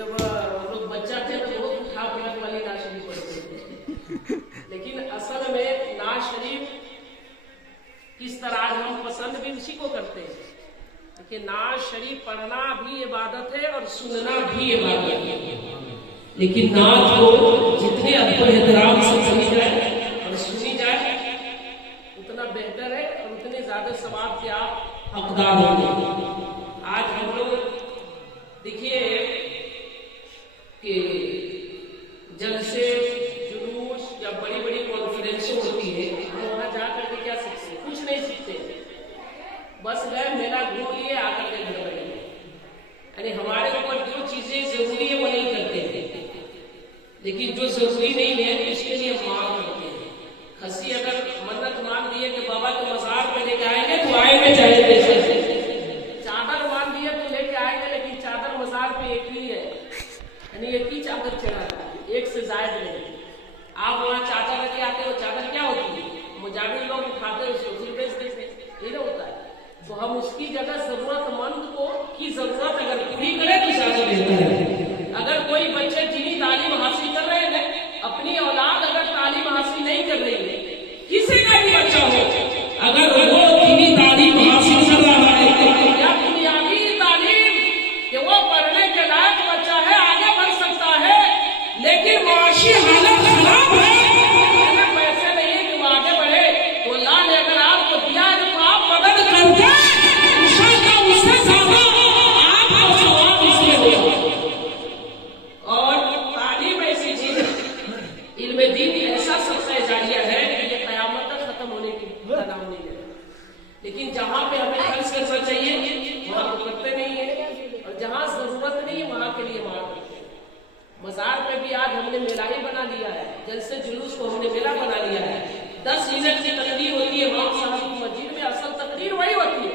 जब हम लोग बच्चा थे तो बहुत उठा पलट वाली नाज शरीफ पढ़ते थे, लेकिन असल में नाज शरीफ किस तरह हम पसंद भी उसी को करते हैं। देखिए, नाज शरीफ पढ़ना भी इबादत है और सुनना भी इबादत है, लेकिन नाज को जितने एहतराम से सुनी जाए और सुनी जाए उतना बेहतर है और उतने ज्यादा सवाब के आप हकदार होंगे। आज हम लोग देखिए कि जलसे जुलूस या बड़ी बड़ी कॉन्फ्रेंसें होती है, हम वहां जाकर के क्या सीखते हैं? कुछ नहीं सीखते, बस गए मेला घूम लिए आकर के घर बैठे। यानी हमारे ऊपर जो चीजें जरूरी है वो नहीं करते हैं, लेकिन जो जरूरी नहीं है उसके लिए मांग करते हैं। खसी अगर मन्नत मान दिए कि बाबा के मजार पे लेके आएंगे तो आएंगे चाहे पैसे से, चादर मान दिए तो लेके आएंगे, लेकिन चादर मजार पे एक ही है, यानी एक ही चादर चढ़ाता है, एक से जायद नहीं। आप वहाँ चादर रखे आते हो, चादर क्या होती है? मुजाहिर लोग उठाते हैं उसको फिर बेच देते, ये ना होता है। तो हम उसकी जगह जरूरतमंद को की जरूरत अगर पूरी करें तो ज्यादा बेहतर है। अगर कोई बच्चे जिन्हीं तालीम हासिल कर रहे हैं, अपनी औलाद अगर तालीम हासिल नहीं कर रही है, किसी का भी बच्चा हो, अगर वो जिन्हीं तालीम हासिल कर रहा है या बुनियादी तालीम कि वो पढ़ने के लायक बच्चा है, आगे बढ़ सकता है, लेकिन माशी हालत खराब है, पैसे नहीं कि वो आगे बढ़े, तो अल्लाह ने अगर आपको दिया है तो आप मदद करते हैं, उससे ज्यादा आपका सवाब इसलिए होगा। और तालीम ऐसी चीज है, इल्म दीन ऐसा सबसे जारिया है कि ये कयामत तक खत्म होने की नाम नहीं है, लेकिन जहाँ पे हमें खर्च करना चाहिए वहाँ तो करते नहीं है, और जहाँ जरूरत नहीं है वहाँ के लिए वहाँ करते हैं। मजार पे भी आज हमने मेला ही बना लिया है, जलसे जुलूस को हमने मेला बना लिया है। 10 मिनट की तकरीर होती है इमाम साहब की मस्जिद में, असल तकरीर वही होती है,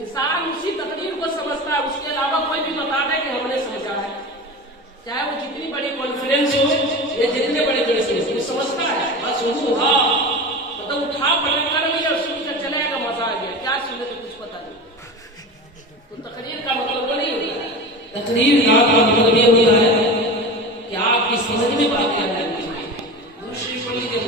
इंसान उसी तकरीर को समझता है, उसके अलावा कोई भी बता दे कि हमने समझा है, चाहे वो जितनी बड़ी कॉन्फ्रेंस हो या जितने बड़े जलसे हो, वो समझता है बस हाँ, मतलब उठा पलट कर लिया सुन कर चले आएगा, मजा आ गया, क्या सुने तो कुछ पता नहीं। तो तकरीर का मतलब वो नहीं होता है, तकरीर का मतलब ये होता है कि आपकी समझ में बात करना है। दूसरी पढ़ लीजिए